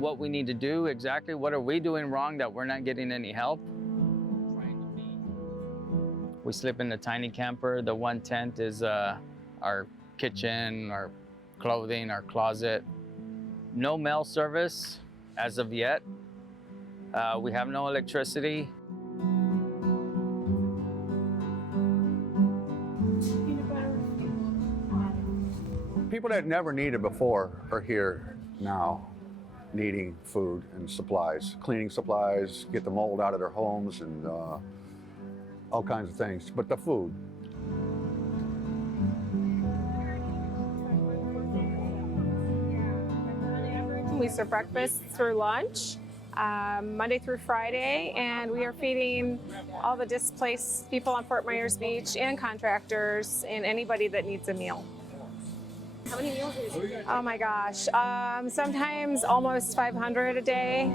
what we need to do exactly. What are we doing wrong that we're not getting any help? We sleep in a tiny camper. The one tent is our kitchen, our clothing, our closet. No mail service as of yet. We have no electricity. People that never needed before are here now, needing food and supplies, cleaning supplies, get the mold out of their homes, and all kinds of things, but the food. We serve breakfast through lunch, Monday through Friday, and we are feeding all the displaced people on Fort Myers Beach and contractors and anybody that needs a meal. How many meals do you get? Oh my gosh, sometimes almost 500 a day.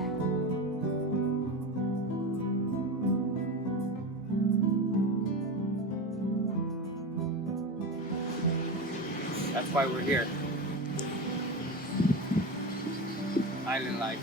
That's why we're here. Island life.